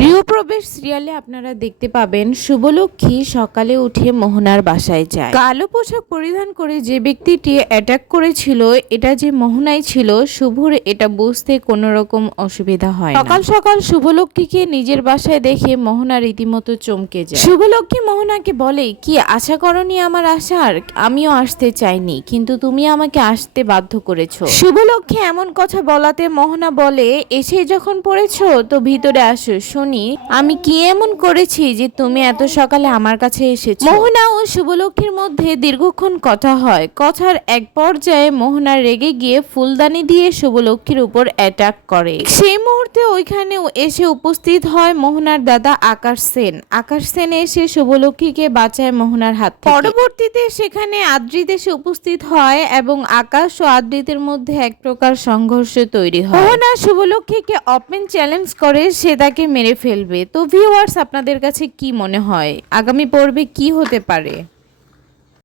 গৃহপ্রবেশ সিরিয়ালে আপনারা দেখতে পাবেন শুভলক্ষ্মী সকালে উঠে মোহনার বাসায় যায়। কালো পোশাক পরিধান করে যে ব্যক্তিটি অ্যাটাক করেছিল এটা যে মোহনাই ছিল, শুভর এটা বুঝতে কোনো রকম অসুবিধা হয় না। সকাল সকাল শুভলক্ষ্মীকে নিজের বাসায় দেখে মোহনা রীতিমতো চমকে যায়। শুভলক্ষ্মী মোহনাকে বলে, কি আশা করনি আমার আসার? আমিও আসতে চাইনি, কিন্তু তুমি আমাকে আসতে বাধ্য করেছো। শুভলক্ষ্মী এমন কথা বলাতে মোহনা বলে, এসে যখন পড়েছো তো ভিতরে আসো, শুনি আমি কি এমন করেছি যে তুমি এত সকালে আমার কাছে এসেছো। মোহনা ও শুভলক্ষ্মীর মধ্যে দীর্ঘক্ষণ কথা হয়। কথার এক পর্যায়ে মোহনা রেগে গিয়ে ফুলদানি দিয়ে শুভলক্ষ্মীর উপর অ্যাটাক করে। সেই মুহূর্তে ওইখানে এসে উপস্থিত হয় মোহনার দাদা আকাশ সেন। আকাশ সেন এসে শুভলক্ষ্মীকে বাঁচায় মোহনার হাত থেকে। পরবর্তীতে সেখানে আদ্রিত এসে উপস্থিত হয় এবং আকাশ ও আদ্রিতের মধ্যে এক প্রকার সংঘর্ষ তৈরি হয়। মোহনা শুভলক্ষ্মীকে ওপেন চ্যালেঞ্জ করে সে তাকে মেরে ফেলবে। তো ভিউয়ার্স, আপনাদের কাছে কি মনে হয় আগামী পর্বে কি হতে পারে?